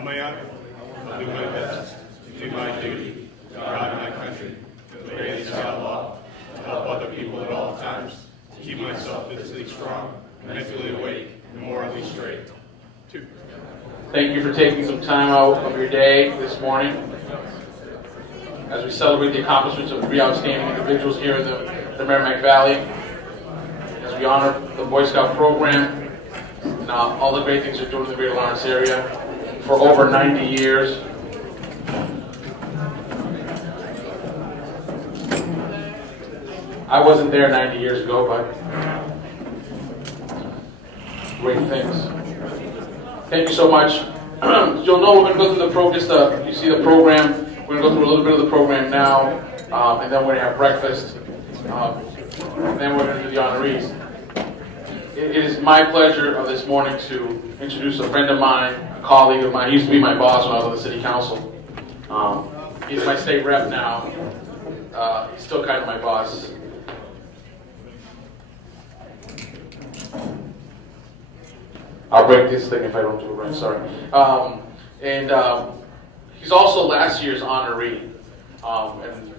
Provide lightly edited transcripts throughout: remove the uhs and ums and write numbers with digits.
On my honor, I'll do my best to do my duty, to guard my country, to obey the law, to help other people at all times, to keep myself physically strong, mentally awake, and morally straight. 2. Thank you for taking some time out of your day this morning as we celebrate the accomplishments of 3 outstanding individuals here in the Merrimack Valley, as we honor the Boy Scout program and all the great things they're doing in the Greater Lawrence area for over 90 years. I wasn't there 90 years ago, but great things. Thank you so much. You'll know we're going to go through the program. You see the program. We're going to go through a little bit of the program now, and then we're going to have breakfast, and then we're going to do the honorees. It is my pleasure this morning to introduce a friend of mine, a colleague of mine. He used to be my boss when I was on the city council. He's my state rep now. He's still kind of my boss. I'll break this thing if I don't do it right, sorry. He's also last year's honoree. And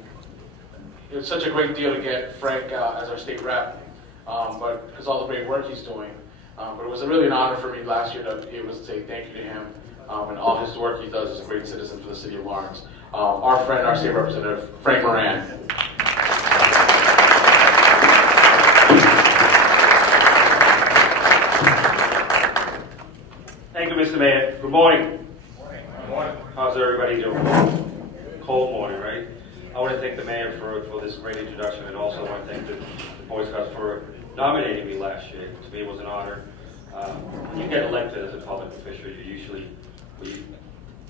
it was such a great deal to get Frank as our state rep, but because all the great work he's doing. But it was really an honor for me last year to be able to say thank you to him and all his work he does as a great citizen for the city of Lawrence. Our friend, our state representative, Frank Moran. Thank you, Mr. Mayor. Good morning. Good morning. How's everybody doing? Cold morning, right? I want to thank the mayor for this great introduction, and also want to thank the Boy Scouts for nominating me last year. To me, it was an honor. When you get elected as a public official, what you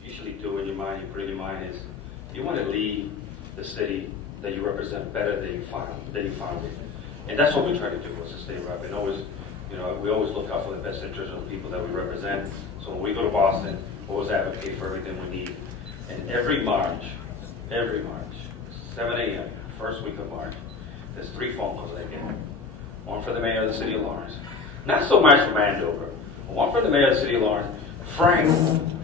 usually do in your mind, you put in your mind is you want to lead the city that you represent better than you found it. And that's what we try to do as a state rep. And always, we always look out for the best interests of the people that we represent. So when we go to Boston, we always advocate for everything we need. And every March, 7 a.m., first week of March, there's 3 phone calls I get. One for the mayor of the city of Lawrence. Not so much from Andover, but one for the mayor of the city of Lawrence. Frank,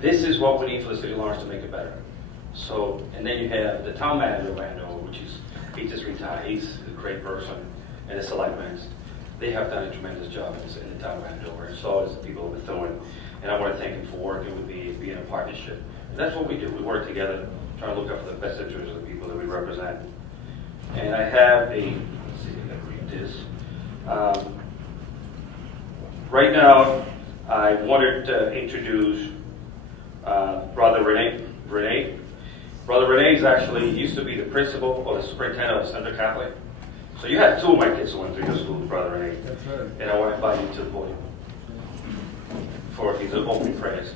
this is what we need for the city of Lawrence to make it better. So, and then you have the town manager of Andover, he just retired. He's a great person, and the selectmen. They have done a tremendous job in the town of Andover, and so is the people of Methuen. And I want to thank him for working with me and being a partnership. And that's what we do. We work together, trying to look out for the best interests of the people that we represent. And I have let's see if I can read this. Right now, I wanted to introduce Brother Rene. Brother Rene used to be the principal or the superintendent of Central Catholic. So you had 2 of my kids who went through your school, Brother Rene. That's right. And I want to invite you to the podium for his opening prayers.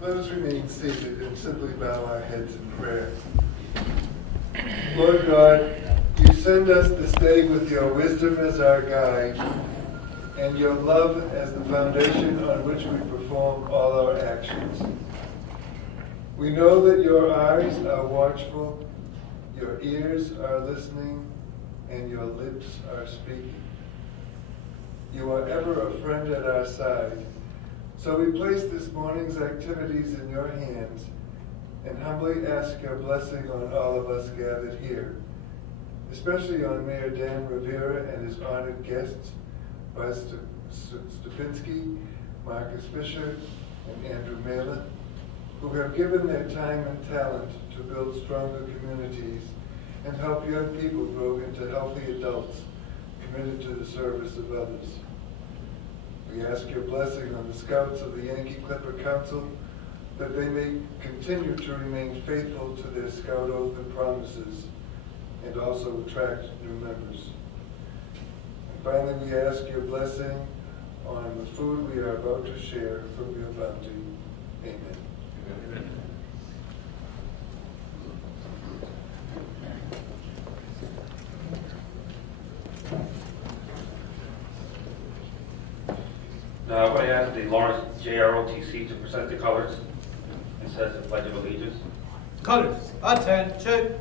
Let us remain seated and simply bow our heads in prayer. Lord God, you send us this day with your wisdom as our guide and your love as the foundation on which we perform all our actions. We know that your eyes are watchful, your ears are listening, and your lips are speaking. You are ever a friend at our side. So we place this morning's activities in your hands and humbly ask your blessing on all of us gathered here, especially on Mayor Dan Rivera and his honored guests, Buzz Stupinski, Marcus Fisher, and Andrew Mela, who have given their time and talent to build stronger communities and help young people grow into healthy adults committed to the service of others. We ask your blessing on the Scouts of the Yankee Clipper Council, that they may continue to remain faithful to their Scout oath and promises, and also attract new members. And finally, we ask your blessing on the food we are about to share from your bounty. Amen. Amen. Now, I want to ask the Lawrence JROTC to present the colors and says the Pledge of Allegiance. Colors, attention.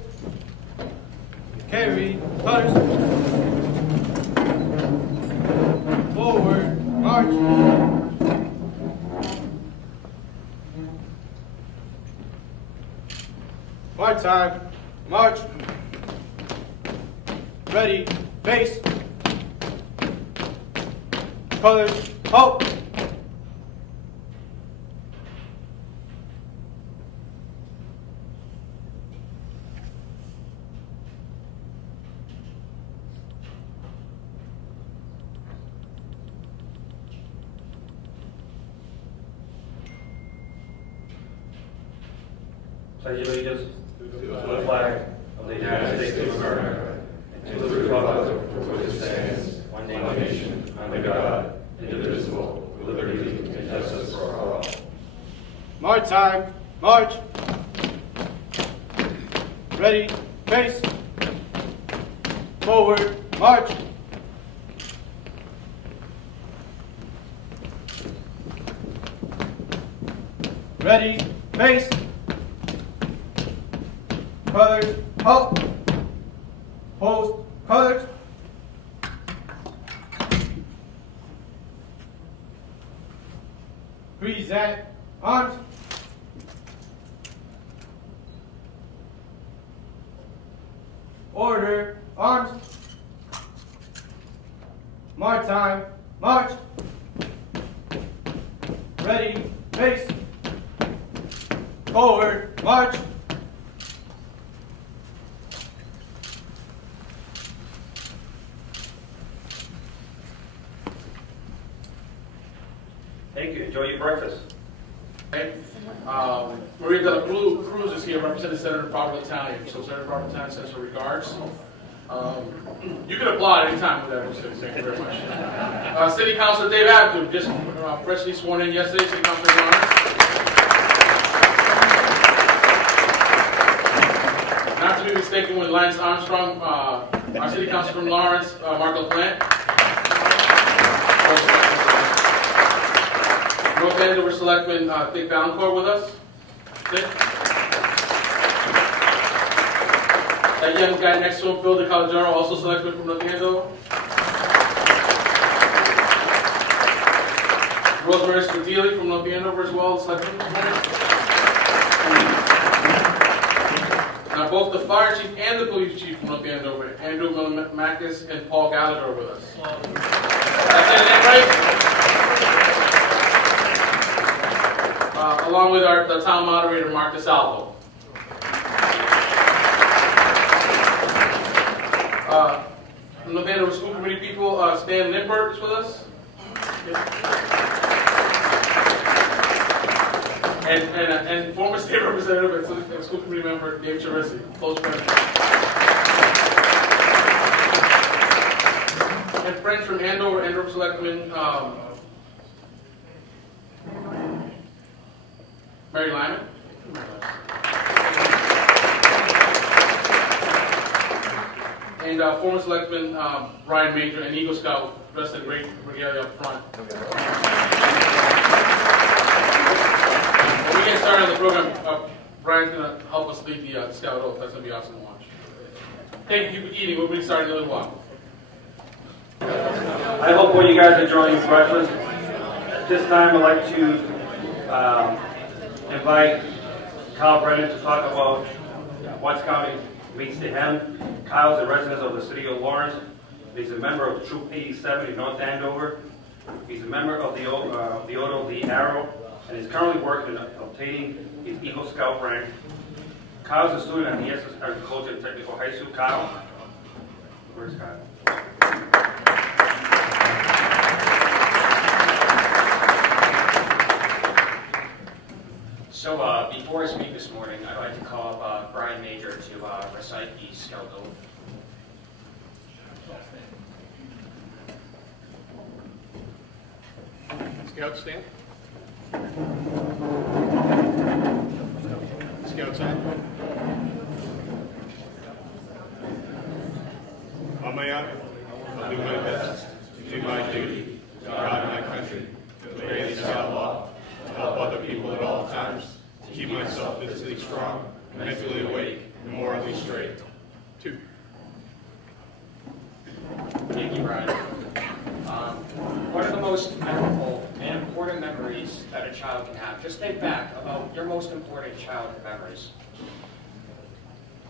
Carry, colors. Forward, march. One time, march. Ready, face. Colors, halt. Pledge allegiance to the flag of the United States of America and to the republic for which it stands, one nation, under God, indivisible, with liberty and justice for all. March time, march. Ready, face. Forward, march. Ready, face. Colors, halt. Post, colors. Present, arms. Order, arms. March time, march. Ready, face. Forward, march. Thank you. Enjoy your breakfast. Okay. Maria de la Cruz is here representing Senator Barbara Italian. So Senator Barbara Italian sends her regards. You can applaud anytime with that. Thank you very much. City Councilor Dave Abdu, just freshly sworn in yesterday. City Councilor Lawrence. Not to be mistaken with Lance Armstrong, our City Councilor from Lawrence, Mark LaPlante. North Andover Selectman Dick Valancourt with us. Dick? That young guy next to him, Phil DeCalagero, also selectman from North Andover. Rosemary Spadili from North Andover as well, selectman. Now both the fire chief and the police chief from North Andover, Andrew Mackis and Paul Gallagher are with us. That's their name, right? Along with the town moderator, Mark DeSalvo. From the Andover School Committee people, Stan Lippert is with us. And former state representative and school committee member, Dave Charisi, close friend. And friends from Andover Selectman, Mary Lyman. And former Selectman Brian Major, an Eagle Scout, dressed in great regalia up front. When we get started on the program, Brian's going to help us lead the Scout Oath. That's going to be awesome to watch. Thank you for eating. We'll be starting in a little while. I hope all you guys are enjoying your breakfast. At this time, I'd like to invite Kyle Brennan to talk about what's coming means to him. Kyle's a resident of the city of Lawrence. He's a member of Troop 87 in North Andover. He's a member of the Order of the Arrow, and is currently working on obtaining his Eagle Scout rank. Kyle's a student at the Essex Agriculture and Technical High School. Kyle, where's Kyle? So before I speak this morning, I'd like to call up Brian Major to recite the Scout Oath. Scout stand. Scout stand. On my honor, I'll do my best to do my duty, to God and my country, to obey the Scout law, to help other people at all times, to keep myself physically strong, mentally awake, and morally straight. 2. Thank you, Brian. One of the most memorable and important memories that a child can have. Just think back about your most important childhood memories.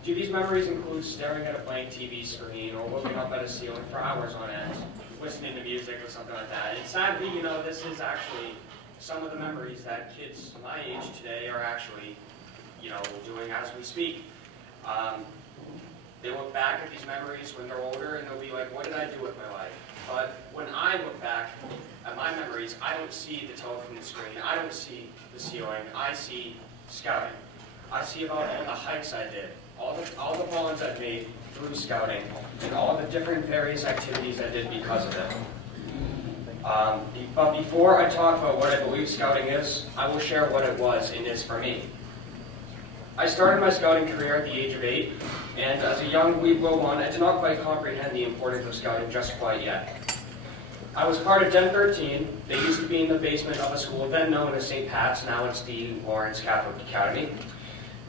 Do these memories include staring at a blank TV screen or looking up at a ceiling for hours on end, listening to music or something like that? And sadly, this is actually some of the memories that kids my age today are actually, doing as we speak. They look back at these memories when they're older and they'll be like, what did I do with my life? But when I look back at my memories, I don't see the telephone screen, I don't see the ceiling, I see scouting. I see about all the hikes I did, all the bonds I've made through scouting, and all the different various activities I did because of it. But before I talk about what I believe scouting is, I will share what it was and is for me. I started my scouting career at the age of 8, and as a young weeble one, I did not quite comprehend the importance of scouting just quite yet. I was part of Den 13. They used to be in the basement of a school then known as St. Pat's, now it's the Lawrence Catholic Academy.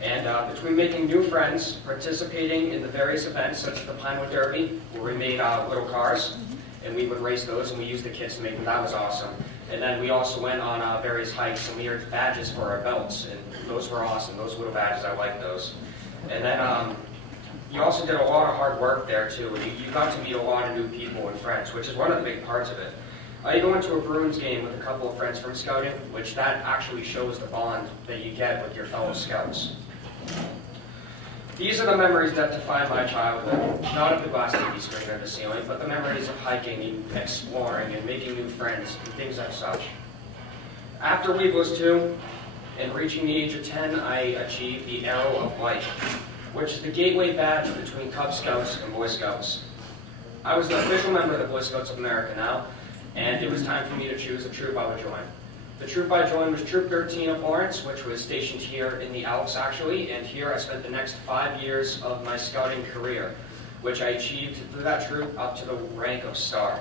And between making new friends, participating in the various events such as the Pinewood Derby, where we made little cars, and we would race those, and we used the kids to make them, that was awesome. And then we also went on various hikes, and we earned badges for our belts, and those were awesome. Those little badges, I liked those. And then you also did a lot of hard work there too. You got to meet a lot of new people and friends, which is one of the big parts of it. I even went to a Bruins game with a couple of friends from scouting, which that actually shows the bond that you get with your fellow scouts. These are the memories that define my childhood, not of the glass TV screen or the ceiling, but the memories of hiking and exploring and making new friends and things like such. After Weebles 2 and reaching the age of 10, I achieved the Arrow of Light, which is the gateway badge between Cub Scouts and Boy Scouts. I was an official member of the Boy Scouts of America now, and it was time for me to choose a troop I would join. The troop I joined was Troop 13 of Lawrence, which was stationed here in the Alps actually, and here I spent the next 5 years of my scouting career, which I achieved through that troop up to the rank of Star.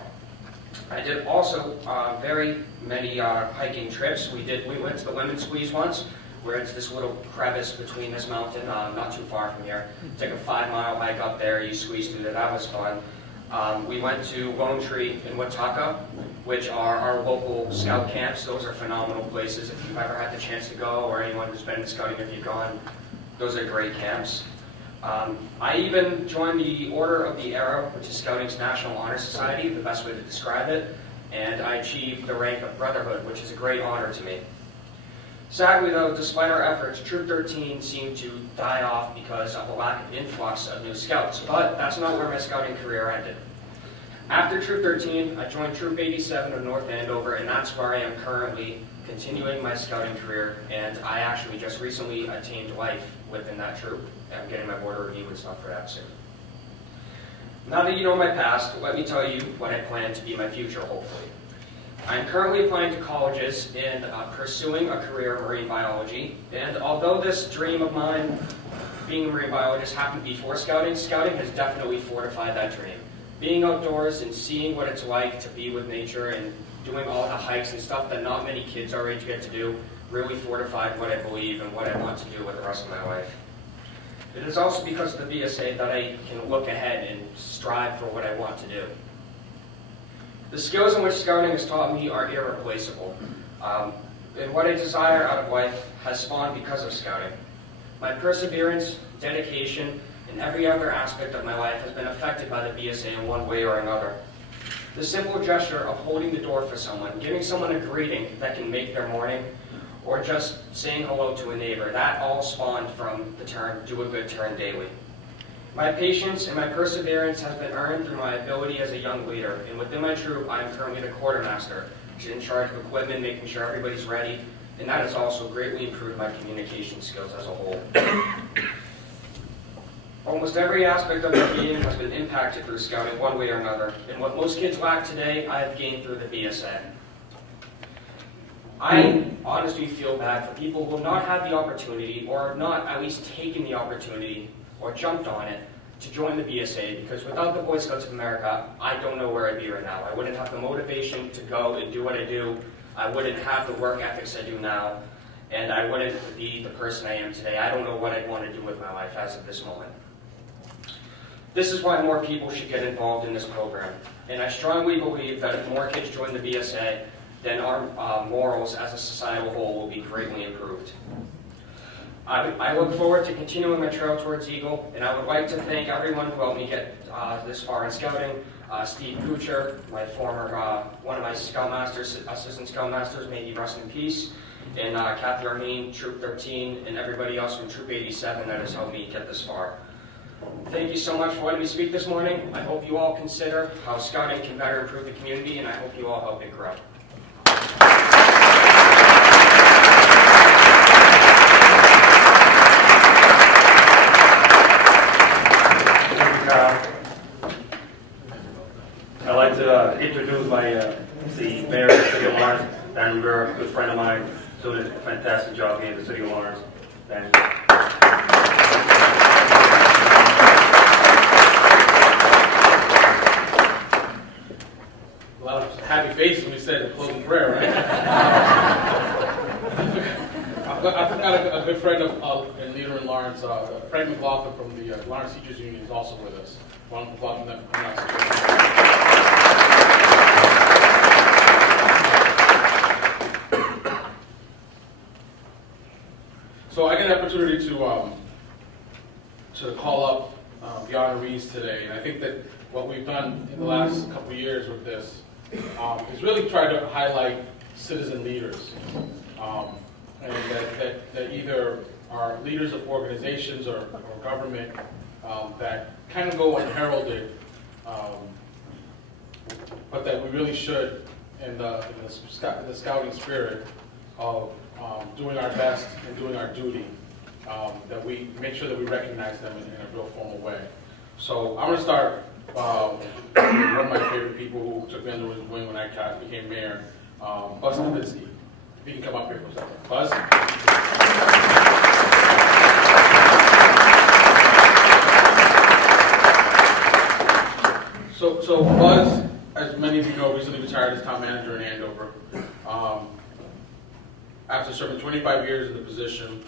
I did also very many hiking trips. We went to the Lemon Squeeze once, where it's this little crevice between this mountain, not too far from here. It's like a 5-mile hike up there, you squeeze through there, that was fun. We went to Lone Tree in Wataka, which are our local scout camps. Those are phenomenal places. If you've ever had the chance to go, or anyone who's been in scouting, if you've gone, those are great camps. I even joined the Order of the Arrow, which is Scouting's National Honor Society, the best way to describe it, and I achieved the rank of Brotherhood, which is a great honor to me. Sadly though, despite our efforts, Troop 13 seemed to die off because of a lack of influx of new scouts, but that's not where my scouting career ended. After Troop 13, I joined Troop 87 of North Andover, and that's where I am currently continuing my scouting career, and I actually just recently attained life within that troop. I'm getting my board review and stuff for that soon. Now that you know my past, let me tell you what I plan to be my future, hopefully. I'm currently applying to colleges and pursuing a career in marine biology, and although this dream of mine, being a marine biologist, happened before scouting, scouting has definitely fortified that dream. Being outdoors and seeing what it's like to be with nature and doing all the hikes and stuff that not many kids our age get to do really fortified what I believe and what I want to do with the rest of my life. It is also because of the BSA that I can look ahead and strive for what I want to do. The skills in which scouting has taught me are irreplaceable, and what I desire out of life has spawned because of scouting. My perseverance, dedication, and every other aspect of my life has been affected by the BSA in one way or another. The simple gesture of holding the door for someone, giving someone a greeting that can make their morning, or just saying hello to a neighbor, that all spawned from the term, do a good turn daily. My patience and my perseverance has been earned through my ability as a young leader, and within my troop, I am currently the quartermaster, which is in charge of equipment, making sure everybody's ready, and that has also greatly improved my communication skills as a whole. Almost every aspect of my being has been impacted through scouting one way or another, and what most kids lack today, I have gained through the BSA. I honestly feel bad for people who have not had the opportunity, or have not at least taken the opportunity, or jumped on it, to join the BSA, because without the Boy Scouts of America, I don't know where I'd be right now. I wouldn't have the motivation to go and do what I do, I wouldn't have the work ethics I do now, and I wouldn't be the person I am today. I don't know what I'd want to do with my life as of this moment. This is why more people should get involved in this program. And I strongly believe that if more kids join the VSA, then our morals as a societal whole will be greatly improved. I look forward to continuing my trail towards Eagle, and I would like to thank everyone who helped me get this far in scouting. Steve Kucher, my former, one of my scoutmasters, assistant scoutmasters, may he rest in peace, and Kathy Armin, Troop 13, and everybody else from Troop 87 that has helped me get this far. Thank you so much for letting me speak this morning. I hope you all consider how scouting can better improve the community, and I hope you all help it grow. I'd like to introduce the mayor of the city of Lawrence, Dan Rivera, a good friend of mine, doing a fantastic job here in the city of Lawrence. Dan. A lot of happy faces when we said the closing prayer, right? I forgot a good friend and leader in Lawrence, Frank McLaughlin from the Lawrence Teachers Union is also with us. Ron McLaughlin, that for coming out. So I get an opportunity to call up the honorees today, and I think that what we've done in the last couple of years with this is really try to highlight citizen leaders, and that either are leaders of organizations or government that kind of go unheralded, but that we really should, in the scouting spirit of doing our best and doing our duty, that we make sure that we recognize them in a real formal way. So I'm going to start with one of my favorite people who took me under his wing when I became mayor, Buzz Novitzky. If you can come up here for a second. Buzz? So Buzz, as many of you know, recently retired as town manager in Andover. After serving 25 years in the position,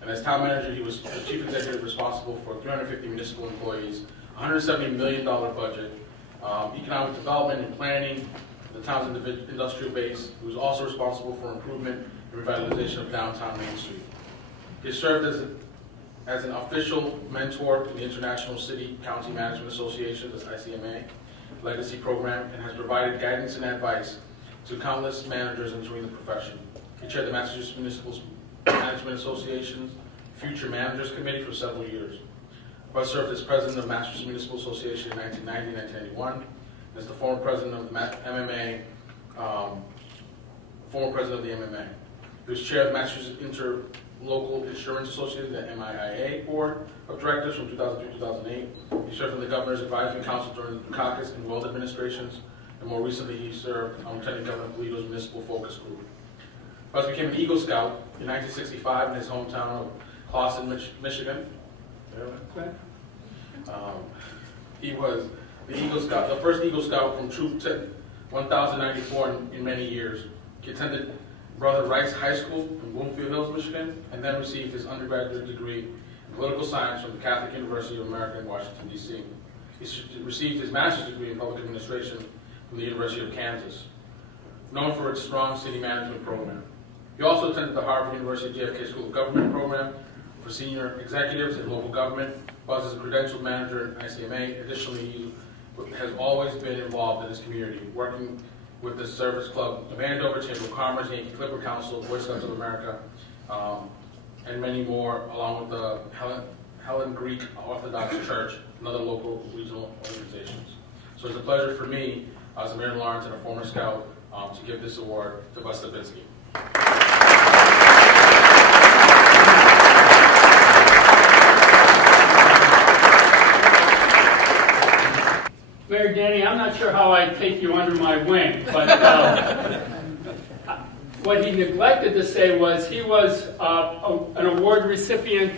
and as town manager, he was the chief executive responsible for 350 municipal employees, $170 million budget, economic development and planning, the town's industrial base. He was also responsible for improvement and revitalization of downtown Main Street. He served as an official mentor to the International City County Management Association, that's ICMA, legacy program, and has provided guidance and advice to countless managers entering the profession. He chaired the Massachusetts Municipal Management Association's Future Managers Committee for several years. Buzz served as president of the Massachusetts Municipal Association in 1990 and 1991, as the former president of the MMA, He was chair of the Massachusetts Interlocal Insurance Association, the MIIA Board of Directors from 2003 to 2008. He served on the Governor's Advisory Council during the Dukakis and Weld administrations, and more recently he served on Lieutenant Governor Polito's Municipal Focus Group. Buzz became an Eagle Scout in 1965 in his hometown of Clawson, Michigan. He was the Eagle Scout, the first Eagle Scout from Troop 1094 in many years. He attended Brother Rice High School in Bloomfield Hills, Michigan, and then received his undergraduate degree in political science from the Catholic University of America in Washington, D.C. He received his master's degree in public administration from the University of Kansas, known for its strong city management program. He also attended the Harvard University JFK School of Government program for senior executives in local government. Buzz is a credentialed manager in ICMA. Additionally, he has always been involved in his community, working with the Service Club of Andover, Chamber of Commerce, Yankee Clipper Council, Boy Scouts of America, and many more, along with the Helen Greek Orthodox Church and other local regional organizations. So it's a pleasure for me, as a mayor of Lawrence and a former scout, to give this award to Buzz Novitzky. Mayor Danny, I'm not sure how I take you under my wing, but what he neglected to say was he was an award recipient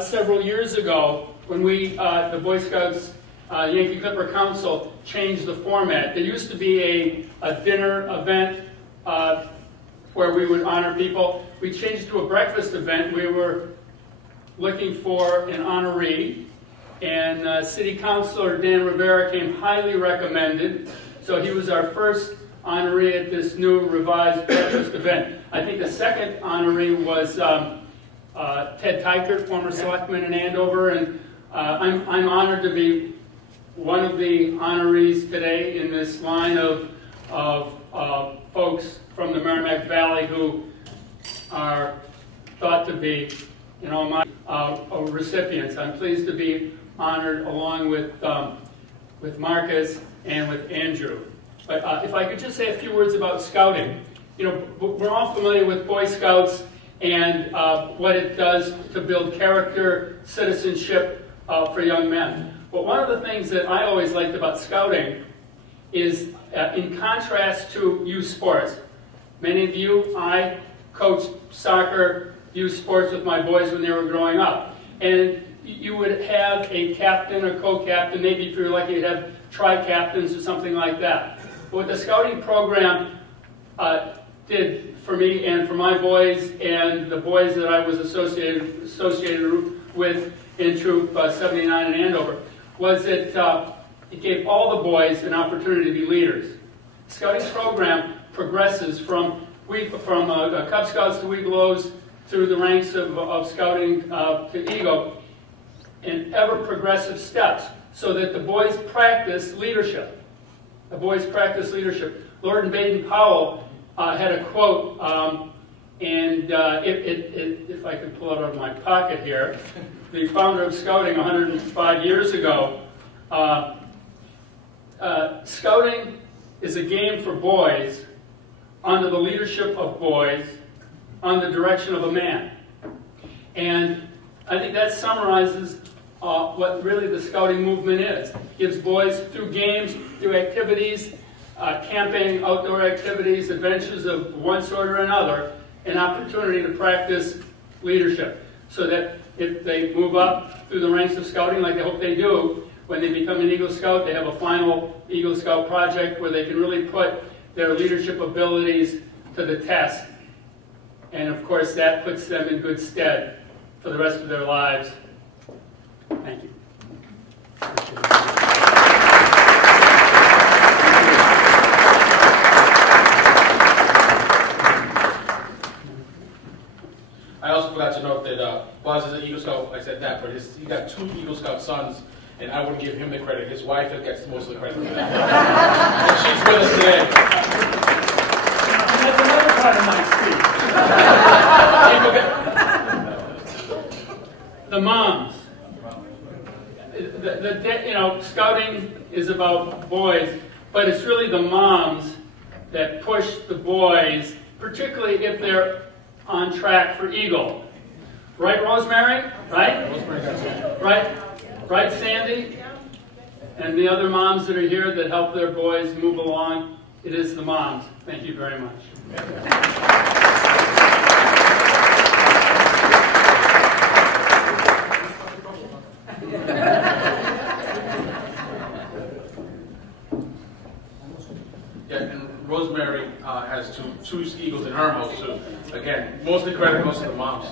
several years ago when we, the Boy Scouts Yankee Clipper Council, changed the format. There used to be a dinner event where we would honor people. We changed to a breakfast event. We were looking for an honoree and City Councilor Dan Rivera came highly recommended. So he was our first honoree at this new revised breakfast event. I think the second honoree was Ted Tykert, former selectman in Andover, and I'm honored to be one of the honorees today in this line of folks from the Merrimack Valley who are thought to be, my recipients. I'm pleased to be honored along with Marcus and with Andrew. But if I could just say a few words about scouting. We're all familiar with Boy Scouts and what it does to build character, citizenship for young men. But one of the things that I always liked about scouting is, in contrast to youth sports, many of you, I coached soccer, youth sports with my boys when they were growing up. And you would have a captain or co-captain, maybe if you're lucky you'd have tri-captains or something like that. But what the scouting program did for me and for my boys and the boys that I was associated with in Troop 79 in Andover was that it gave all the boys an opportunity to be leaders. The scouting program progresses from Cub Scouts to Webelos through the ranks of scouting to Eagle in ever-progressive steps so that the boys practice leadership. The boys practice leadership. Lord and Baden-Powell had a quote, and if I could pull it out of my pocket here, the founder of Scouting 105 years ago, Scouting is a game for boys under the leadership of boys on the direction of a man. And I think that summarizes what really the scouting movement is. It gives boys, through games, through activities, camping, outdoor activities, adventures of one sort or another, an opportunity to practice leadership. So that if they move up through the ranks of scouting, like I hope they do, when they become an Eagle Scout, they have a final Eagle Scout project where they can really put their leadership abilities to the test. And of course, that puts them in good stead for the rest of their lives. Thank you. I also forgot to note that Buzz is an Eagle Scout. I said that, but he got 2 Eagle Scout sons, and I wouldn't give him the credit. His wife gets most of the credit for that. And she's with us today. And that's another part of my speech. The moms. Scouting is about boys, but it's really the moms that push the boys, particularly if they're on track for Eagle. Right, Rosemary? Right? Right, Sandy? And the other moms that are here that help their boys move along, it is the moms. Thank you very much. Yeah, and Rosemary has two Eagles in her house, so again, mostly credit goes to the moms.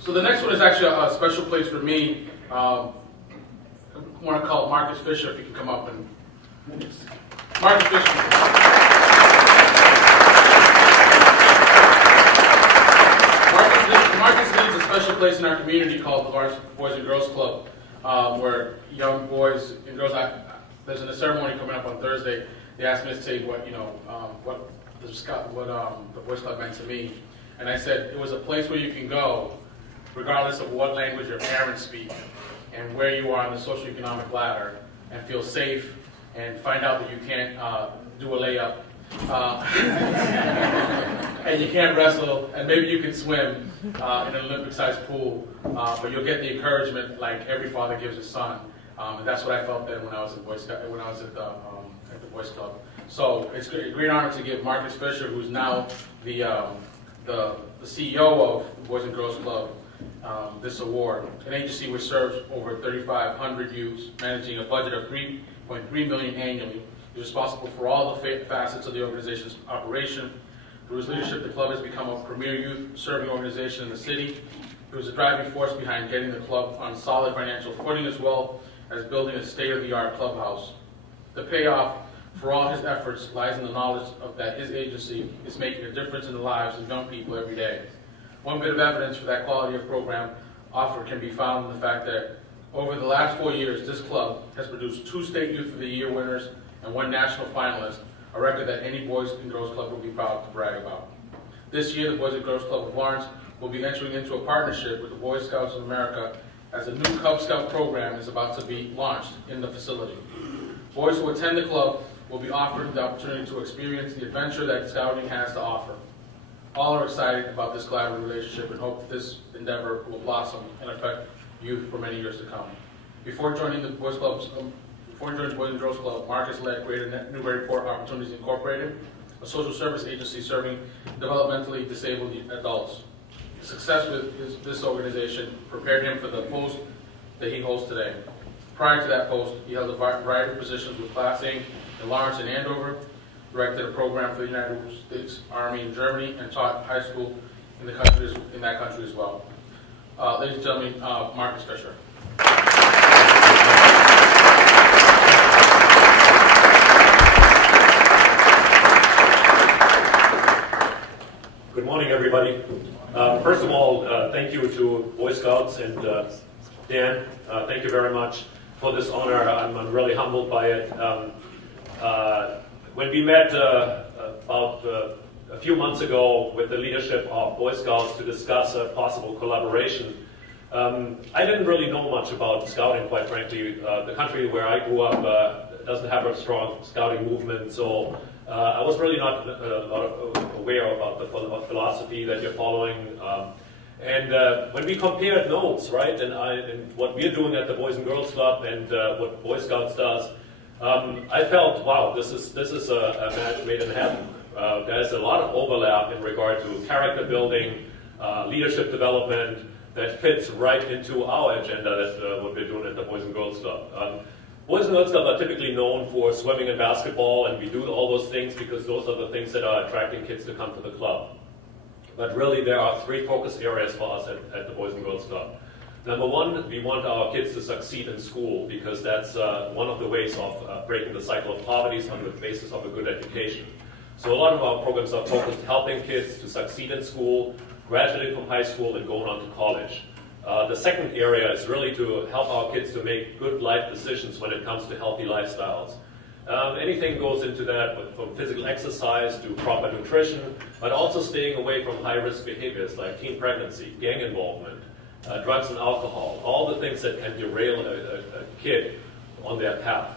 So the next one is actually a special place for me. I want to call Marcus Fisher, if you can come up and... Marcus Fisher. Marcus leads a special place in our community called the Lawrence Boys and Girls Club, where young boys and girls, there's a ceremony coming up on Thursday. They asked me to say what the Boys Club meant to me. And I said it was a place where you can go, regardless of what language your parents speak, and where you are on the socioeconomic ladder, and feel safe, and find out that you can't do a layup, and you can't wrestle, and maybe you can swim in an Olympic-sized pool, but you'll get the encouragement like every father gives his son. And that's what I felt then when I was at the Boys Club. So it's a great honor to give Marcus Fisher, who's now the CEO of the Boys and Girls Club, this award. An agency which serves over 3,500 youths, managing a budget of $3.3 million annually. He's responsible for all the facets of the organization's operation. Through his leadership, the club has become a premier youth serving organization in the city, He was a driving force behind getting the club on solid financial footing as well as building a state-of-the-art clubhouse. The payoff for all his efforts lies in the knowledge of that his agency is making a difference in the lives of young people every day. One bit of evidence for that quality of program offered can be found in the fact that over the last 4 years, this club has produced 2 State Youth of the Year winners and 1 national finalist, a record that any Boys and Girls Club will be proud to brag about. This year, the Boys and Girls Club of Lawrence will be entering into a partnership with the Boy Scouts of America as a new Cub Scout program is about to be launched in the facility. Boys who attend the club will be offered the opportunity to experience the adventure that Scouting has to offer. All are excited about this collaborative relationship and hope that this endeavor will blossom and affect youth for many years to come. Before joining the Boys and Girls Club, Marcus led Greater Newburyport Opportunities Incorporated, a social service agency serving developmentally disabled adults. Success with this organization prepared him for the post that he holds today. Prior to that post, he held a variety of positions with Class A in Lawrence and Andover, directed a program for the United States Army in Germany, and taught high school in that country as well. Ladies and gentlemen, Marcus Fisher. Good morning, everybody. First of all, thank you to Boy Scouts and Dan. Thank you very much for this honor. I'm really humbled by it. When we met about a few months ago with the leadership of Boy Scouts to discuss a possible collaboration, I didn't really know much about scouting, quite frankly. The country where I grew up doesn't have a strong scouting movement, so I was really not aware about the philosophy that you're following. When we compared notes, right, and what we're doing at the Boys and Girls Club and what Boy Scouts does, I felt, wow, this is a match made in heaven. There's a lot of overlap in regard to character building, leadership development that fits right into our agenda. That's what we're doing at the Boys and Girls Club. Boys and Girls Club are typically known for swimming and basketball, and we do all those things because those are the things that are attracting kids to come to the club. But really, there are 3 focus areas for us at the Boys and Girls Club. Number 1, we want our kids to succeed in school because that's one of the ways of breaking the cycle of poverty on the basis of a good education. So a lot of our programs are focused on helping kids to succeed in school, graduating from high school, and going on to college. The second area is really to help our kids to make good life decisions when it comes to healthy lifestyles. Anything goes into that, from physical exercise to proper nutrition, but also staying away from high-risk behaviors like teen pregnancy, gang involvement, drugs and alcohol, all the things that can derail a kid on their path.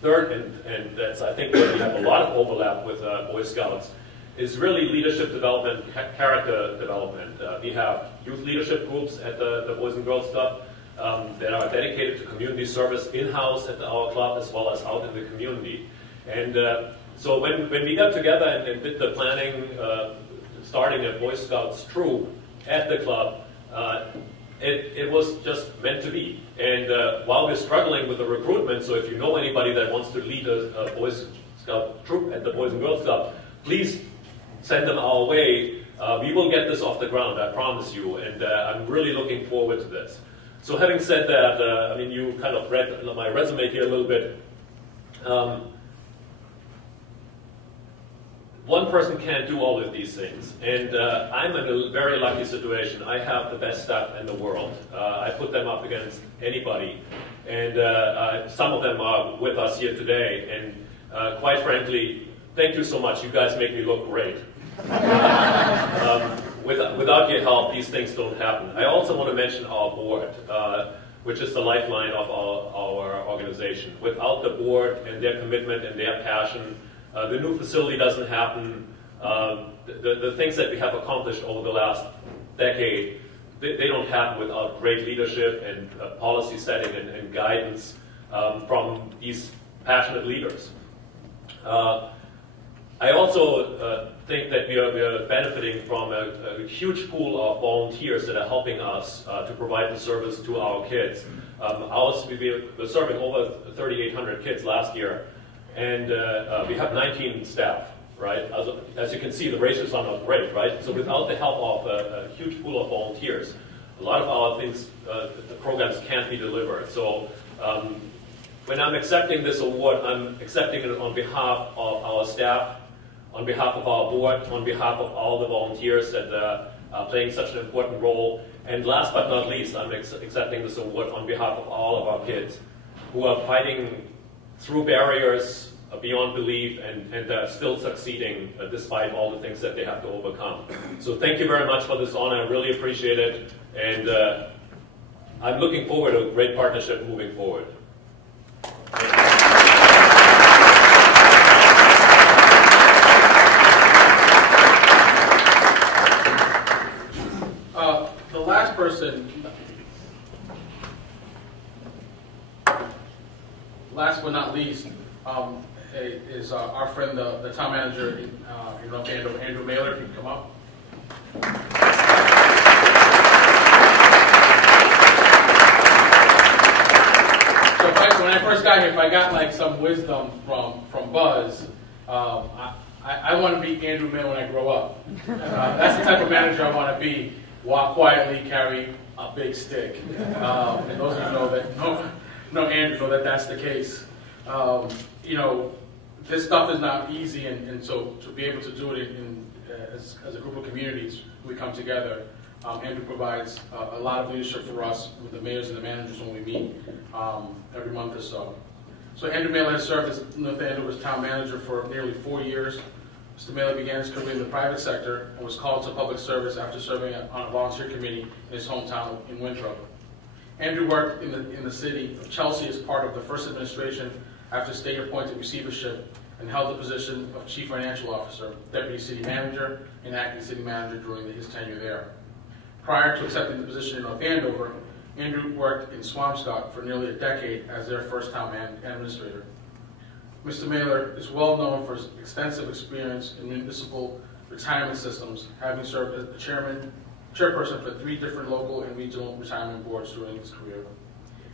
Third, and that's I think where we have a lot of overlap with Boy Scouts, is really leadership development, character development. We have youth leadership groups at the Boys and Girls Club that are dedicated to community service in-house at our club as well as out in the community. And so when we got together and did the planning, starting a Boy Scouts troop at the club, it was just meant to be. And while we're struggling with the recruitment, so if you know anybody that wants to lead a Boy Scout troop at the Boys and Girls Club, please send them our way. We will get this off the ground, I promise you, and I'm really looking forward to this. So having said that, I mean, you kind of read my resume here a little bit. One person can't do all of these things, and I'm in a very lucky situation. I have the best staff in the world. I put them up against anybody, and some of them are with us here today, and quite frankly, thank you so much. You guys make me look great. Without your help, these things don't happen. I also want to mention our board, which is the lifeline of our organization. Without the board and their commitment and their passion, the new facility doesn't happen. The things that we have accomplished over the last decade, they don't happen without great leadership and policy setting and guidance from these passionate leaders. I also think that we are benefiting from a huge pool of volunteers that are helping us to provide the service to our kids. We were serving over 3,800 kids last year, and we have 19 staff. right? As you can see, the ratios are not great, right? So without the help of a huge pool of volunteers, a lot of our things, the programs can't be delivered. So when I'm accepting this award, I'm accepting it on behalf of our staff, on behalf of our board, on behalf of all the volunteers that are playing such an important role. And last but not least, I'm accepting this award on behalf of all of our kids who are fighting through barriers beyond belief and still succeeding despite all the things that they have to overcome. So thank you very much for this honor. I really appreciate it. And I'm looking forward to a great partnership moving forward. The last person, last but not least, is our friend, the town manager in North Andover, Andrew Mailer. If you can come up. So when I first got here, if I got like some wisdom from Buzz, I want to be Andrew Mailer when I grow up. That's the type of manager I want to be. Walk quietly, carry a big stick. And those of you know that know Andrew know that that's the case. You know, this stuff is not easy, and so to be able to do it as a group of communities, we come together. Andrew provides a lot of leadership for us with the mayors and the managers when we meet every month or so. So Andrew Mailer has served as North Andover's town manager for nearly 4 years. Mr. Mailer began his career in the private sector and was called to public service after serving on a volunteer committee in his hometown in Winthrop. Andrew worked in the city of Chelsea as part of the first administration after state-appointed receivership and held the position of chief financial officer, deputy city manager, and acting city manager during his tenure there. Prior to accepting the position in North Andover, Andrew worked in Swampscott for nearly a decade as their first town administrator. Mr. Mailer is well known for his extensive experience in municipal retirement systems, having served as the chairperson for 3 different local and regional retirement boards during his career.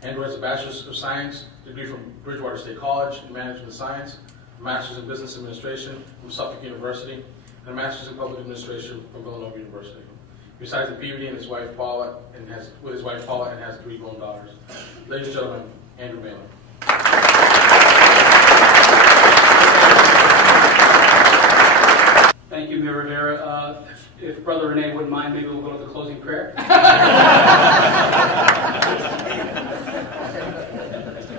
Andrew has a Bachelor's of Science degree from Bridgewater State College in Management Science, a Master's in Business Administration from Suffolk University, and a Master's in Public Administration from Villanova University. Besides the PhD and his wife Paula, and has 3 grown daughters. Ladies and gentlemen, Andrew Mailer. Thank you, Mayor Rivera. If Brother Rene wouldn't mind, maybe we'll go to the closing prayer.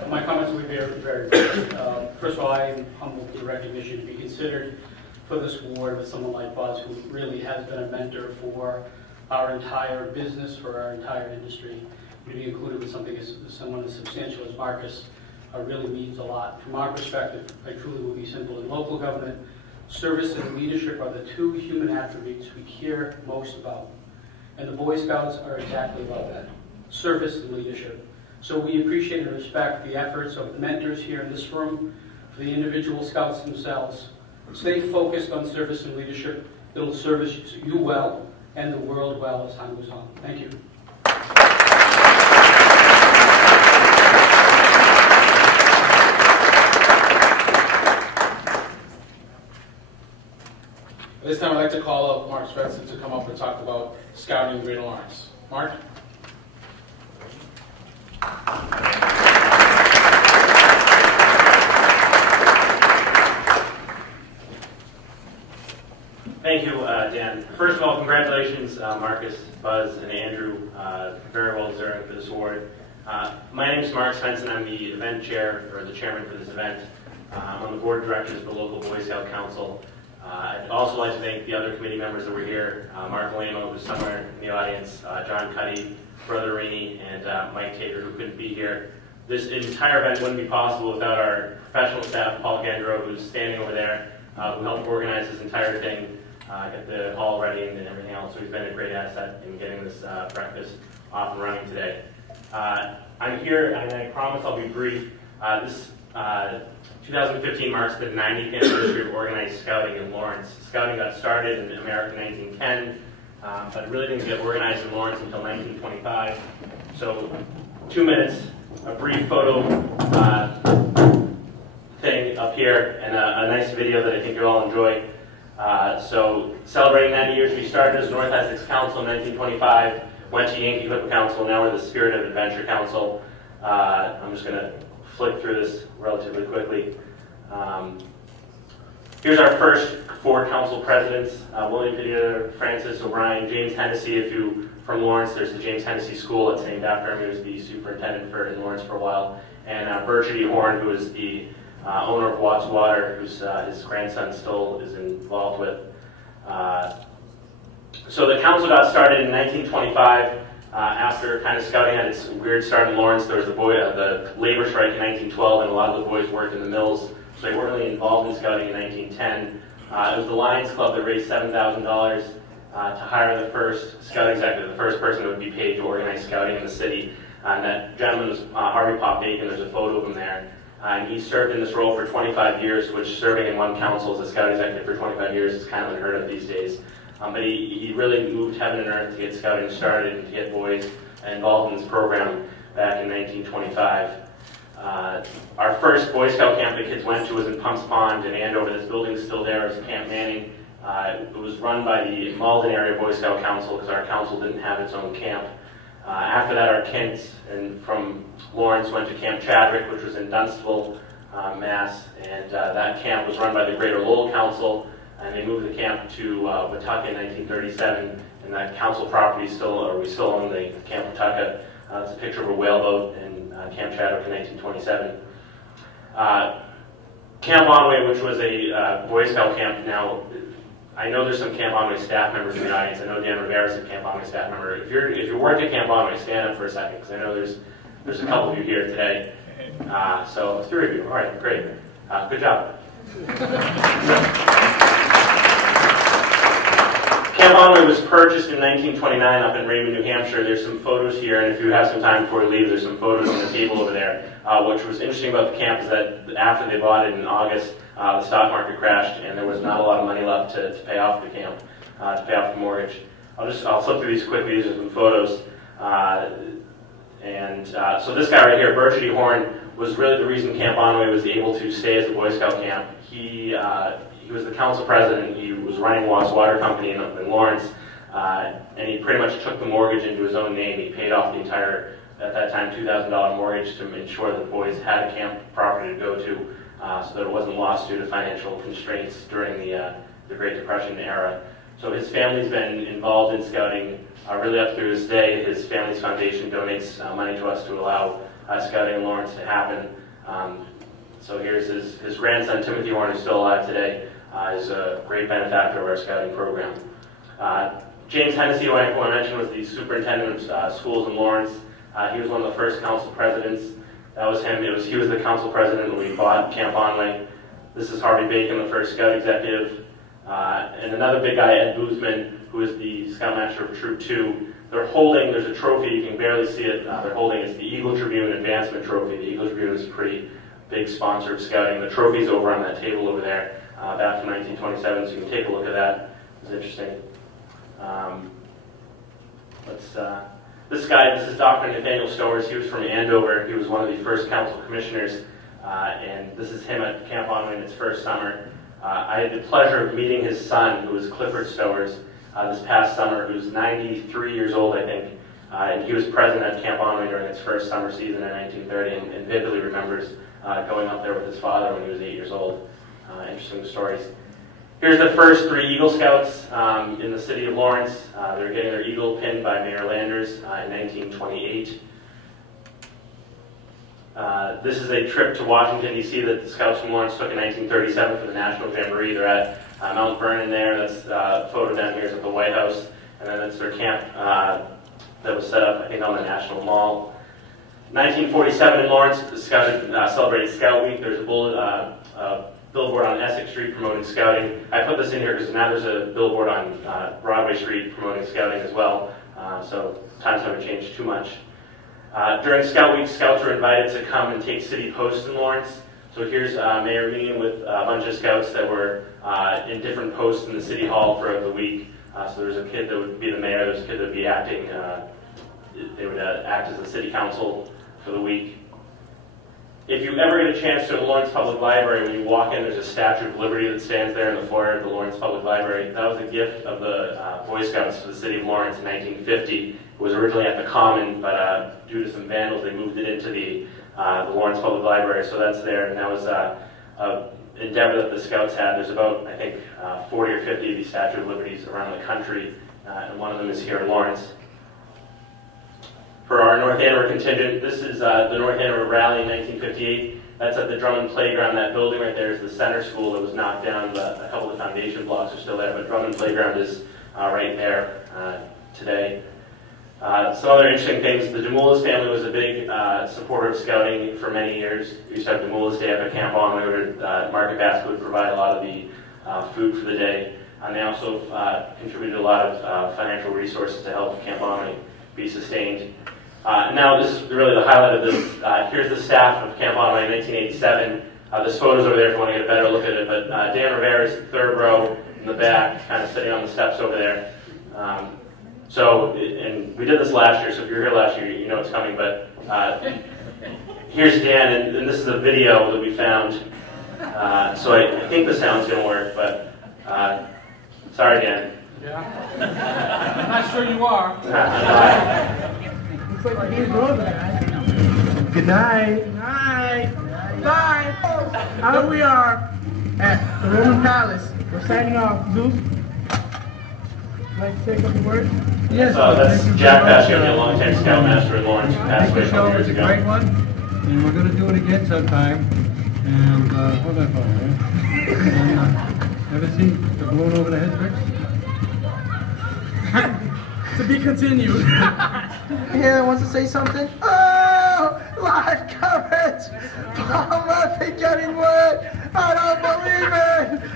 My comments will be very brief. First of all, I am humbled for the recognition to be considered for this award with someone like Buzz, who really has been a mentor for our entire business, for our entire industry. To be included with someone as substantial as Marcus really means a lot. From our perspective, I truly will be simple. In local government, service and leadership are the 2 human attributes we care most about. And the Boy Scouts are exactly about that, service and leadership. So we appreciate and respect the efforts of the mentors here in this room, for the individual scouts themselves. Stay focused on service and leadership. It'll service you well and the world well as time goes on. Thank you. At this time, I'd like to call up Mark Svensson to come up and talk about scouting in Greater Lawrence. Mark? Thank you, Dan. First of all, congratulations, Marcus, Buzz, and Andrew. Very well deserving for this award. My name is Mark Svensson. I'm the event chair, or the chairman for this event. I'm on the board of directors of the local Boy Scout Council. I'd also like to thank the other committee members that were here, Mark Lamo, who's somewhere in the audience, John Cuddy, Brother Rini, and Mike Tater, who couldn't be here. This entire event wouldn't be possible without our professional staff, Paul Gendro, who's standing over there, who helped organize this entire thing, get the hall ready and everything else. So he's been a great asset in getting this breakfast off and running today. I'm here, and I promise I'll be brief. This 2015 marks the 90th anniversary of organized scouting in Lawrence. Scouting got started in America in 1910, but it really didn't get organized in Lawrence until 1925. So 2 minutes, a brief photo thing up here, and a nice video that I think you'll all enjoy. So celebrating 90 years, we started as North Essex Council in 1925, went to Yankee Clipper Council, now we're the Spirit of Adventure Council. I'm just going to flick through this relatively quickly. Here's our first 4 council presidents: William Padilla, Francis O'Brien, James Hennessy. If you from Lawrence, there's the James Hennessy School that's named after him. He was the superintendent in Lawrence for a while. And Bertram E. Horn, who is the owner of Watts Water, who's his grandson still is involved with. So the council got started in 1925 after kind of scouting had its weird start in Lawrence. There was the labor strike in 1912, and a lot of the boys worked in the mills, so they weren't really involved in scouting in 1910. It was the Lions Club that raised $7,000 to hire the first scout executive, the first person who would be paid to organize scouting in the city. And that gentleman was Harvey Pop Bacon. There's a photo of him there. And he served in this role for 25 years, which serving in one council as a scout executive for 25 years is kind of unheard of these days. But he really moved heaven and earth to get scouting started and to get boys involved in this program back in 1925. Our first Boy Scout camp the kids went to was in Pumps Pond in Andover. This building's still there. It's Camp Manning. It was run by the Malden Area Boy Scout Council because our council didn't have its own camp. After that, our kids from Lawrence went to Camp Chadwick, which was in Dunstable, Mass. And that camp was run by the Greater Lowell Council. And they moved the camp to Watauga in 1937, and that council property we still own the Camp Watauga. It's a picture of a whaleboat in Camp Chadwick in 1927. Camp Onway, which was a Boy Scout camp. Now, I know there's some Camp Onway staff members in the audience. I know Dan Rivera is a Camp Onway staff member. If you worked at Camp Onway, stand up for a second, because I know there's a couple of you here today. So 3 of you. All right, great. Good job. Camp Onway was purchased in 1929 up in Raymond, New Hampshire. There's some photos here, and if you have some time before you leave, there's some photos on the table over there. What was interesting about the camp is that after they bought it in August, the stock market crashed, and there was not a lot of money left to pay off the camp, to pay off the mortgage. I'll flip through these quickly. These are some photos. So this guy right here, Bertram E. Horn, was really the reason Camp Onway was able to stay as a Boy Scout camp. He was the council president. He was running Watts Water Company in Lawrence, and he pretty much took the mortgage into his own name. He paid off the entire, at that time, $2,000 mortgage to ensure that the boys had a camp property to go to, so that it wasn't lost due to financial constraints during the Great Depression era. So his family's been involved in scouting really up through this day. His family's foundation donates money to us to allow scouting in Lawrence to happen. So here's his grandson, Timothy Horn, who's still alive today, is a great benefactor of our scouting program. James Hennessy, who I mentioned, was the superintendent of schools in Lawrence. He was one of the first council presidents. That was him. He was the council president when we bought Camp Onway. This is Harvey Bacon, the first scout executive. And another big guy, Ed Boothman, who is the scoutmaster of Troop 2. There's a trophy, you can barely see it. They're holding, it's the Eagle Tribune Advancement Trophy. The Eagle Tribune is a pretty big sponsor of scouting. The trophy's over on that table over there, back from 1927, so you can take a look at that. It's interesting. This is Dr. Nathaniel Stowers. He was from Andover. He was one of the first council commissioners, and this is him at Camp Onway in its first summer. I had the pleasure of meeting his son, who was Clifford Stowers, this past summer, who's 93 years old, I think. And he was present at Camp Onway during its first summer season in 1930 and vividly remembers going up there with his father when he was 8 years old. Interesting stories. Here's the first 3 Eagle Scouts in the city of Lawrence. They were getting their eagle pinned by Mayor Landers in 1928. This is a trip to Washington, D.C. that the Scouts from Lawrence took in 1937 for the National Jamboree. They're at Mount Vernon there. That's a photo down here is at the White House. And then that's their camp that was set up, I think, on the National Mall. 1947 in Lawrence, the Scouts celebrated Scout Week. There's a billboard on Essex Street promoting scouting. I put this in here because now there's a billboard on Broadway Street promoting scouting as well. So times haven't changed too much. During Scout Week, Scouts were invited to come and take city posts in Lawrence. So here's Mayor Meehan with a bunch of Scouts that were in different posts in the City Hall for the week. So there's a kid that would be the mayor, there's a kid that would be acting, they would act as the city council for the week. If you ever get a chance to go to the Lawrence Public Library, when you walk in, there's a Statue of Liberty that stands there in the foyer of the Lawrence Public Library. That was a gift of the Boy Scouts to the city of Lawrence in 1950. It was originally at the Common, but due to some vandals, they moved it into the Lawrence Public Library, so that's there. And that was an endeavor that the Scouts had. There's about, I think, 40 or 50 of these Statue of Liberties around the country, and one of them is here in Lawrence. For our North Andover contingent, this is the North Andover Rally in 1958. That's at the Drummond Playground. That building right there is the center school that was knocked down. A couple of the foundation blocks are still there, but Drummond Playground is right there today. Some other interesting things. The Demoulas family was a big supporter of scouting for many years. We used to have Demoulas Day up at Camp Omni. Market Basket would provide a lot of the food for the day. And they also contributed a lot of financial resources to help Camp Omni be sustained. Now this is really the highlight of this. Here's the staff of Camp Omni in 1987. There's photos over there if you want to get a better look at it. But Dan Rivera is the third row in the back, kind of sitting on the steps over there. And we did this last year, so if you were here last year, you know it's coming. But here's Dan, and this is a video that we found. So I think the sound's going to work, but sorry, Dan. Yeah. I'm not sure you are. Looks like he's wrong, guys. Good night. Good night. Bye. Here we are at the Roman Palace. We're signing off. Zeus, like to say a couple words? Yes. That's Jack Pascioni, a longtime scoutmaster in Lawrence, who passed away a couple years ago. Great one, and we're going to do it again sometime. And hold on, ever seen the blown over the head tricks? To be continued. Hannah wants to say something. Oh, live coverage! I'm not getting wet. I don't believe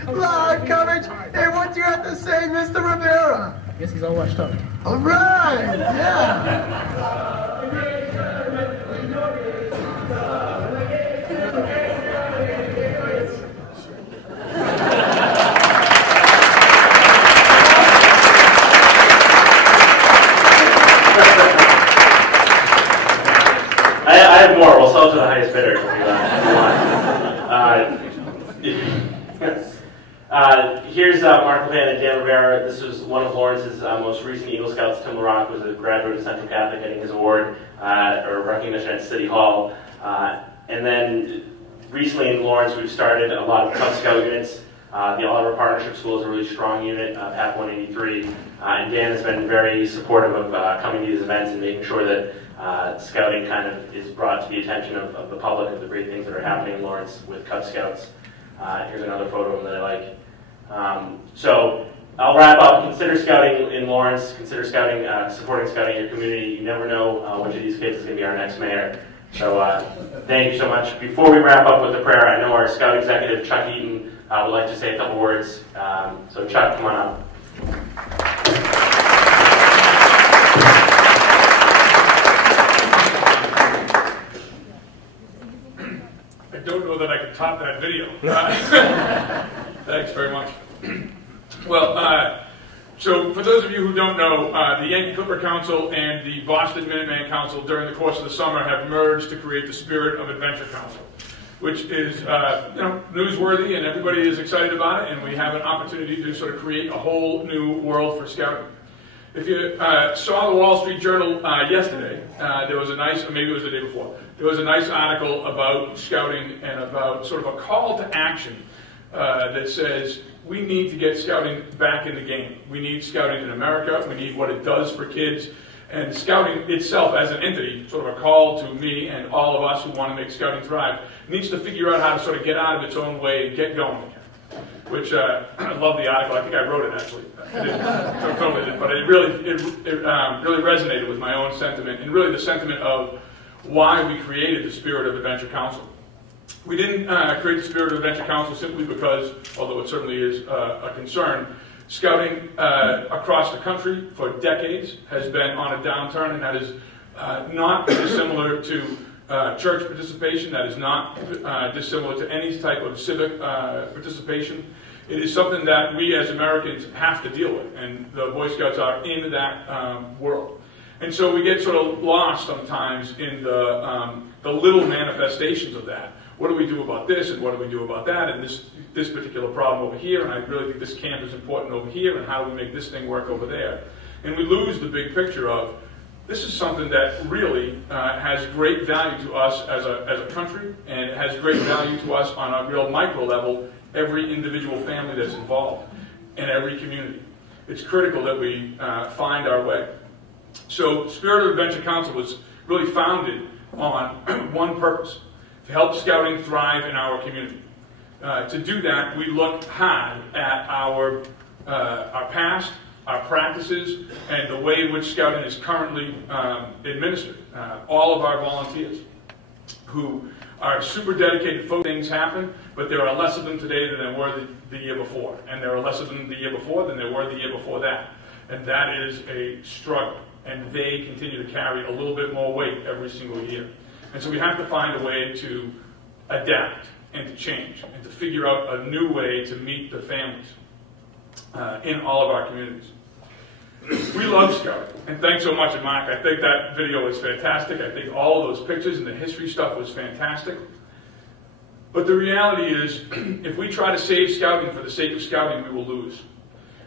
it. Live coverage. And what do you have to say, Mr. Rivera? I guess he's all washed up. All right. Yeah. I have more. We'll sell to the highest bidder if you want. Here's Mark Levan and Dan Rivera. This was one of Lawrence's most recent Eagle Scouts. Tim LaRock was a graduate of Central Catholic getting his award or recognition at City Hall. And then recently in Lawrence, we've started a lot of Cub Scout units. The Oliver Partnership School is a really strong unit, PAC 183. And Dan has been very supportive of coming to these events and making sure that scouting kind of is brought to the attention of the public of the great things that are happening in Lawrence with Cub Scouts. Here's another photo of them that I like. So I'll wrap up. Consider scouting in Lawrence. Consider scouting, supporting scouting in your community. You never know which of these kids is going to be our next mayor. So thank you so much. Before we wrap up with the prayer, I know our Scout executive, Chuck Eaton, would like to say a couple words. So Chuck, come on up. I don't know that I can top that video. Thanks very much. Well, so for those of you who don't know, the Yankee Clipper Council and the Boston Minuteman Council during the course of the summer have merged to create the Spirit of Adventure Council, which is newsworthy and everybody is excited about it, and we have an opportunity to sort of create a whole new world for scouting. If you saw the Wall Street Journal yesterday, there was a nice, or maybe it was the day before, there was a nice article about scouting and about sort of a call to action that says we need to get scouting back in the game. We need scouting in America. We need what it does for kids. And scouting itself as an entity, sort of a call to me and all of us who want to make scouting thrive, needs to figure out how to sort of get out of its own way and get going again. Which, I love the article. I think I wrote it, actually. I didn't, totally did, but it really resonated with my own sentiment, and really the sentiment of why we created the Spirit of Adventure Council. We didn't create the Spirit of Adventure Council simply because, although it certainly is a concern, scouting across the country for decades has been on a downturn, and that is not dissimilar to church participation. That is not dissimilar to any type of civic participation. It is something that we as Americans have to deal with, and the Boy Scouts are in that world. And so we get sort of lost sometimes in the the little manifestations of that. What do we do about this, and what do we do about that, and this particular problem over here, and I really think this camp is important over here, and how do we make this thing work over there? And we lose the big picture of, this is something that really has great value to us as a country, and it has great value to us on a real micro level, every individual family that's involved, and every community. It's critical that we find our way. So Spirit of Adventure Council was really founded on one purpose: to help scouting thrive in our community. To do that, we look hard at our past, our practices, and the way in which scouting is currently administered. All of our volunteers who are super dedicated folks, things happen, but there are less of them today than there were the year before. And there are less of them the year before than there were the year before that. And that is a struggle. And they continue to carry a little bit more weight every single year. And so we have to find a way to adapt and to change and to figure out a new way to meet the families in all of our communities. We love scouting, and thanks so much, Mark. I think that video was fantastic. I think all of those pictures and the history stuff was fantastic. But the reality is, if we try to save scouting for the sake of scouting, we will lose.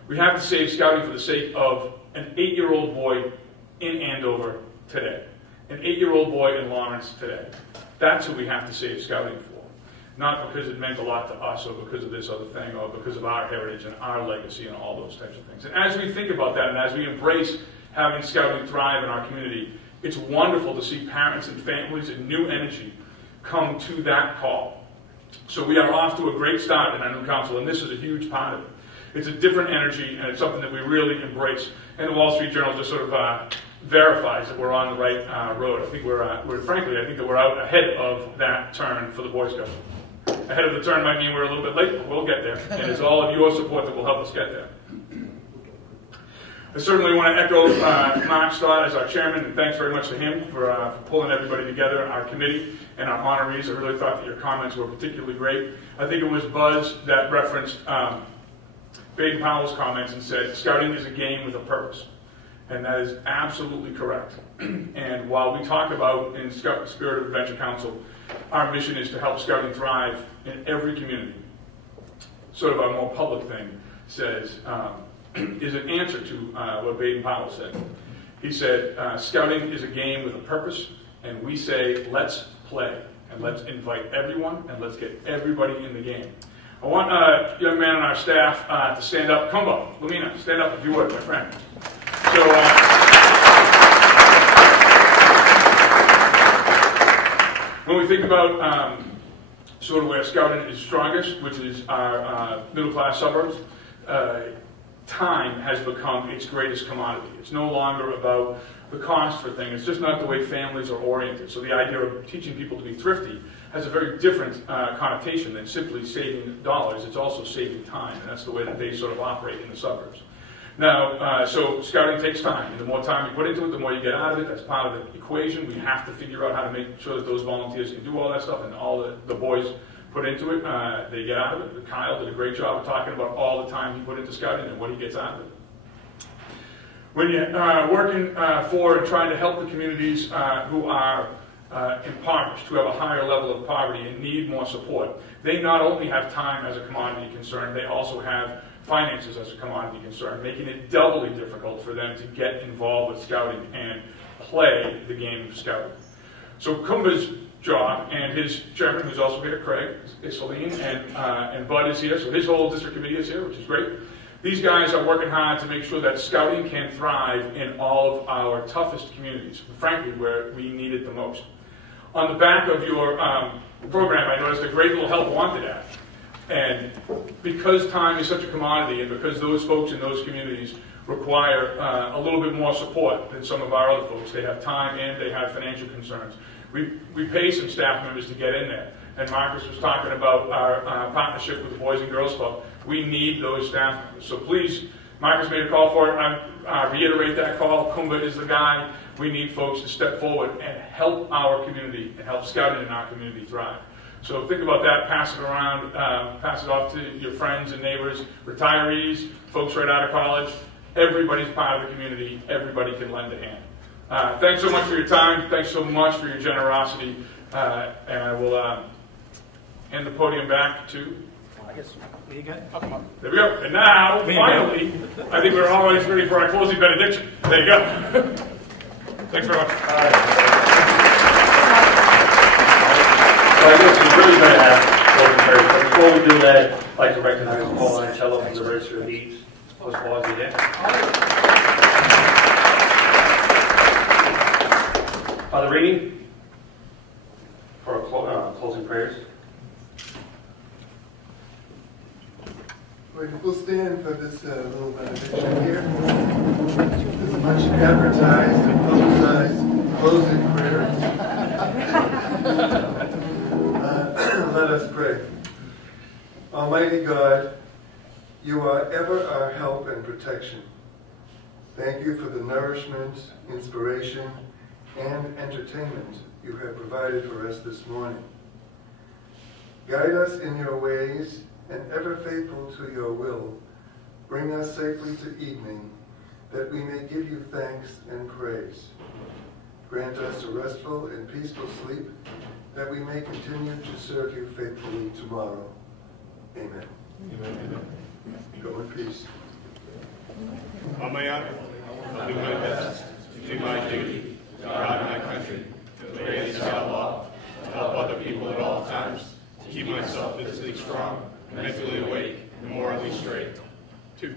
We have to save scouting for the sake of an 8-year-old boy in Andover today, an 8-year-old boy in Lawrence today. That's who we have to save scouting for. Not because it meant a lot to us, or because of this other thing, or because of our heritage and our legacy and all those types of things. And as we think about that, and as we embrace having scouting thrive in our community, it's wonderful to see parents and families and new energy come to that call. So we are off to a great start in our new council, and this is a huge part of it. It's a different energy, and it's something that we really embrace. And the Wall Street Journal just sort of verifies that we're on the right road. I think frankly, I think that we're out ahead of that turn for the Boy Scouts. Ahead of the turn might mean we're a little bit late, but we'll get there. And it's all of your support that will help us get there. I certainly want to echo Mark Stott as our chairman, and thanks very much to him for pulling everybody together, our committee and our honorees. I really thought that your comments were particularly great. I think it was Buzz that referenced Baden-Powell's comments and said, scouting is a game with a purpose. And that is absolutely correct. And while we talk about in Spirit of Adventure Council, our mission is to help scouting thrive in every community. Sort of our more public thing says, is an answer to what Baden-Powell said. He said, scouting is a game with a purpose, and we say, let's play, and let's invite everyone, and let's get everybody in the game. I want a young man on our staff to stand up. Kumba, Lumina, stand up if you would, my friend. So, when we think about sort of where scouting is strongest, which is our middle-class suburbs, time has become its greatest commodity. It's no longer about the cost for things. It's just not the way families are oriented. So the idea of teaching people to be thrifty has a very different connotation than simply saving dollars. It's also saving time, and that's the way that they sort of operate in the suburbs. Now, so scouting takes time, and the more time you put into it, the more you get out of it. That's part of the equation. We have to figure out how to make sure that those volunteers can do all that stuff, and all the boys put into it, they get out of it. Kyle did a great job of talking about all the time he put into scouting and what he gets out of it. When you're working for and trying to help the communities who are impoverished, who have a higher level of poverty and need more support, they not only have time as a commodity concern, they also have finances as a commodity concern, making it doubly difficult for them to get involved with scouting and play the game of scouting. So Kumba's job, and his chairman, who's also here, Craig Iseline, and Bud is here, so his whole district committee is here, which is great. These guys are working hard to make sure that scouting can thrive in all of our toughest communities, frankly, where we need it the most. On the back of your program, I noticed a great little help wanted ad. And because time is such a commodity, and because those folks in those communities require a little bit more support than some of our other folks, they have time and they have financial concerns. We pay some staff members to get in there. And Marcus was talking about our partnership with the Boys and Girls Club. We need those staff members. So please, Marcus made a call for it. I reiterate that call. Kumba is the guy. We need folks to step forward and help our community and help scouting in our community thrive. So think about that, pass it around, pass it off to your friends and neighbors, retirees, folks right out of college. Everybody's part of the community. Everybody can lend a hand. Thanks so much for your time. Thanks so much for your generosity. And I will hand the podium back to. I guess, there you go. There we go. And now, finally, I think we're always ready for our closing benediction. There you go. Thanks very much. So I guess we're really going to have closing prayers. But before we do that, I'd like to recognize Paul Ancello from the Register of Deeds. Paul, is he there? Father Rini, for our closing prayers. We'll stand for this little benediction here. This much advertised and publicized closing prayer. Let us pray. Almighty God, you are ever our help and protection. Thank you for the nourishment, inspiration, and entertainment you have provided for us this morning. Guide us in your ways, and ever faithful to your will, bring us safely to evening, that we may give you thanks and praise. Grant us a restful and peaceful sleep, that we may continue to serve you faithfully tomorrow. Amen. Amen. Go in peace. On my honor, I'll do my best to do my duty, to God and my country, to obey the law, to help other people at all times, to keep myself physically strong, mentally awake, and morally straight. 2.